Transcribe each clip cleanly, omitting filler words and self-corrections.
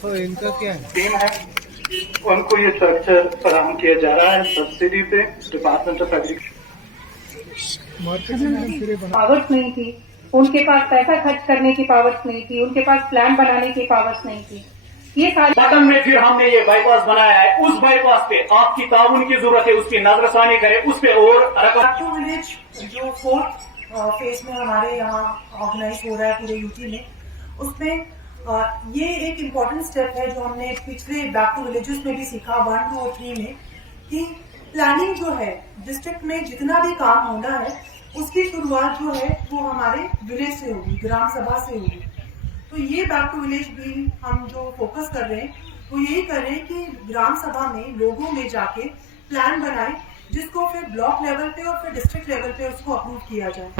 तो इनका क्या है? टीम है, उनको ये स्ट्रक्चर फराहम किया जा रहा है सब्सिडी पे डिपार्टमेंट ऑफ एग्रीकल्चर। पावर्स नहीं थी, उनके पास पैसा खर्च करने की पावर्स नहीं थी, उनके पास प्लान बनाने की पावर्स नहीं थी। ये सारी बटन में फिर हमने ये बाईपास बनाया है। उस बाईपास पे आपकी ताउन की जरूरत है, उसकी नजरसानी करें, उस पे और रकम विलेज जो 4th फेज में हमारे यहाँ ऑर्गेनाइज हो रहा है पूरे यूपी में, उसमें ये एक इम्पॉर्टेंट स्टेप है जो हमने पिछले बैक टू विलेजेस में भी सीखा 1, 2 और 3 में, कि प्लानिंग जो है डिस्ट्रिक्ट में जितना भी काम होना है उसकी शुरुआत जो है वो हमारे विलेज से होगी, ग्राम सभा से होगी। तो ये बैक टू विलेज भी हम जो फोकस कर रहे हैं वो यही कर रहे हैं कि ग्राम सभा में लोगों में जाके प्लान बनाए, जिसको फिर ब्लॉक लेवल पे और फिर डिस्ट्रिक्ट लेवल पे उसको अप्रूव किया जाए।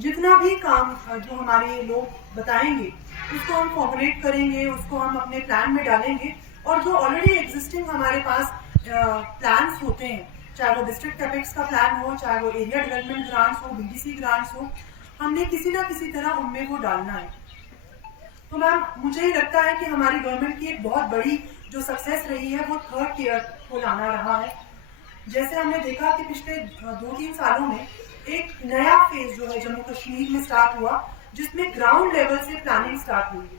जितना भी काम जो हमारे लोग बताएंगे उसको हम फॉर्मुलेट करेंगे, उसको हम अपने प्लान में डालेंगे, और जो ऑलरेडी एग्जिस्टिंग हमारे पास प्लान्स होते हैं, चाहे वो डिस्ट्रिक्ट कैपेक्स का प्लान हो, चाहे वो एरिया डेवलपमेंट ग्रांट्स हो, बीडीसी ग्रांट्स हो, हमने किसी ना किसी तरह उनमें वो डालना है। तो मैम मुझे ही लगता है कि हमारी गवर्नमेंट की एक बहुत बड़ी जो सक्सेस रही है वो 3rd टियर को लाना रहा है। जैसे हमने देखा कि पिछले 2-3 सालों में एक नया फेज जो है जम्मू कश्मीर में स्टार्ट हुआ, जिसमें ग्राउंड लेवल से प्लानिंग स्टार्ट हुई है।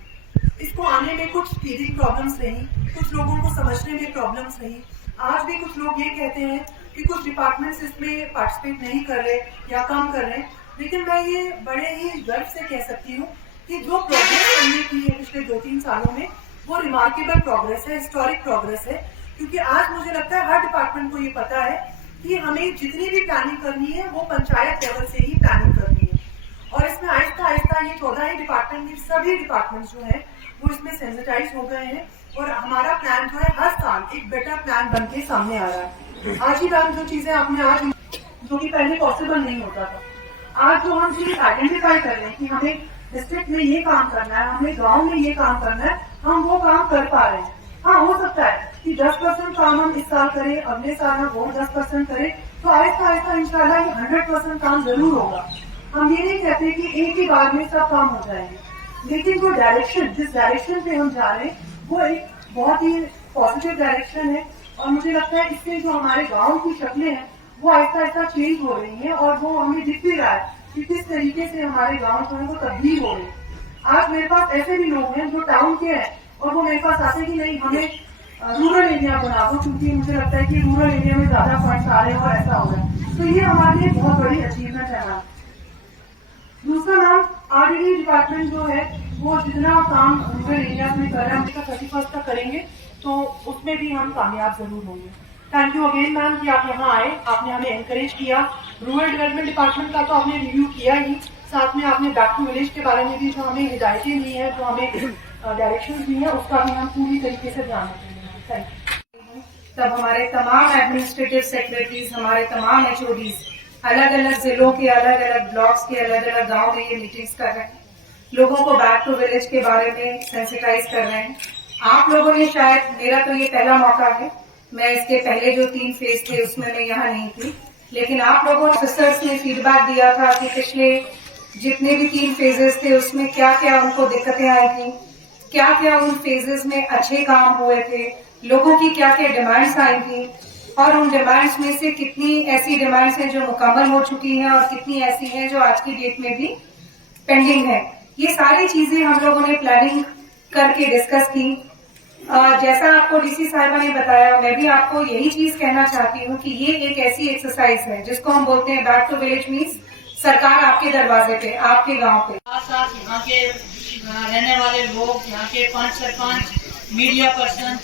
इसको आने में कुछ टीडिंग प्रॉब्लम्स रही, कुछ लोगों को समझने में प्रॉब्लम्स रही। आज भी कुछ लोग ये कहते हैं कि कुछ डिपार्टमेंट्स इसमें पार्टिसिपेट नहीं कर रहे या कम कर रहे हैं, लेकिन मैं ये बड़े ही गर्व से कह सकती हूँ कि जो प्रोग्रेस हमने की है पिछले 2-3 सालों में वो रिमार्केबल प्रोग्रेस है, हिस्टोरिक प्रोग्रेस है। क्योंकि आज मुझे लगता है हर डिपार्टमेंट को ये पता है कि हमें जितनी भी प्लानिंग करनी है वो पंचायत लेवल से ही प्लानिंग करनी है, और इसमें आहिस्ता आहिस्ता ये 14 ही डिपार्टमेंट, सभी डिपार्टमेंट्स जो है वो इसमें सेंसिटाइज हो गए हैं, और हमारा प्लान जो है हर साल एक बेटर प्लान बन के सामने आ रहा है। आज ही मैम जो चीजें आपने आज जो कि पहले पॉसिबल नहीं होता था, आज जो हम चीज आइडेंटिफाई कर रहे हैं कि हमें डिस्ट्रिक्ट में ये काम करना है, हमें गांव में ये काम करना है, हम वो काम कर पा रहे हैं। हाँ, हो सकता है कि 10% काम हम इस साल करें, अगले साल हम वो 10% करें, तो आहिस्ता आहिस्ता इंशाल्लाह ये 100% काम जरूर होगा। हम ये नहीं कहते कि एक ही बार में सब काम हो जाएंगे, लेकिन जो डायरेक्शन, जिस डायरेक्शन पे हम जा रहे हैं वो एक बहुत ही पॉजिटिव डायरेक्शन है, और मुझे लगता है इससे जो हमारे गाँव की शक्लें हैं वो आहिस्ता आहिस्ता चेंज हो रही है, और वो हमें दिख भी रहा है कि किस तरीके से हमारे गाँव जो है वो तब्दील हो रही है। आज मेरे पास ऐसे भी लोग हैं जो टाउन के हैं और वो मेरे पास आते कि नहीं हमें रूरल एरिया बना दो, क्योंकि मुझे लगता है कि रूरल एरिया में ज्यादा फंड्स आ रहे हैं और ऐसा हो रहा है। तो ये हमारे लिए बहुत बड़ी अचीवमेंट है मैम। दूसरा मैम, आरडीडी डिपार्टमेंट जो है वो जितना काम रूरल एरिया में कर रहे हैं, हम 31 तक करेंगे तो उसमें भी हम कामयाब जरूर होंगे। थैंक यू अगेन मैम कि आप यहाँ आए, आपने हमें एनकरेज किया। रूरल डेवलपमेंट डिपार्टमेंट का तो आपने रिव्यू किया ही, साथ में आपने बैक टू विलेज के बारे में भी जो हमें हिदायतें दी हैं, जो हमें डायरेक्शन दी है, उसका भी हम पूरी तरीके से ध्यान रखेंगे। Thank you. तब हमारे तमाम एडमिनिस्ट्रेटिव सेक्रेटरीज, हमारे तमाम HODs अलग अलग जिलों के, अलग अलग ब्लॉक्स के, अलग अलग गाँव में ये मीटिंग्स कर रहे हैं, लोगों को बैक टू विलेज के बारे में सेंसिटाइज कर रहे हैं। आप लोगों ने शायद, मेरा तो ये पहला मौका है, मैं इसके पहले जो 3 फेज थे उसमें मैं यहाँ नहीं थी, लेकिन आप लोगों ऑफिसर्स ने फीडबैक दिया था कि पिछले जितने भी 3 फेजेस थे उसमें क्या क्या उनको दिक्कतें आई थी, क्या क्या उन फेजेस में अच्छे काम हुए थे, लोगों की क्या क्या डिमांड्स आई थी, और उन डिमांड्स में से कितनी ऐसी डिमांड्स हैं जो मुकम्मल हो चुकी हैं और कितनी ऐसी हैं जो आज की डेट में भी पेंडिंग है। ये सारी चीजें हम लोगों ने प्लानिंग करके डिस्कस की। जैसा आपको डीसी साहिबा ने बताया, मैं भी आपको यही चीज कहना चाहती हूँ कि ये एक ऐसी एक्सरसाइज है जिसको हम बोलते हैं बैक टू विलेज मीन्स सरकार आपके दरवाजे पे, आपके गांव पे। साथ यहाँ के रहने वाले लोग, यहाँ के 5 sarpanch, media person,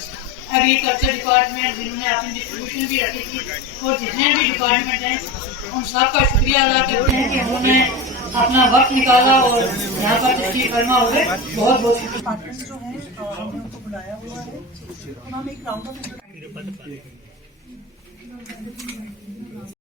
agriculture department जिन्होंने अपनी डिस्ट्रीब्यूशन भी रखी थी, और जितने भी डिपार्टमेंट हैं उन सबका शुक्रिया अदा करते हैं कि उन्होंने अपना वक्त निकाला और यहाँ पर तशरीफ फरमा हुए। बहुत बहुत डिपार्टमेंट जो है हमने उनको बुलाया हुआ है, हम एक राउंड ऑफ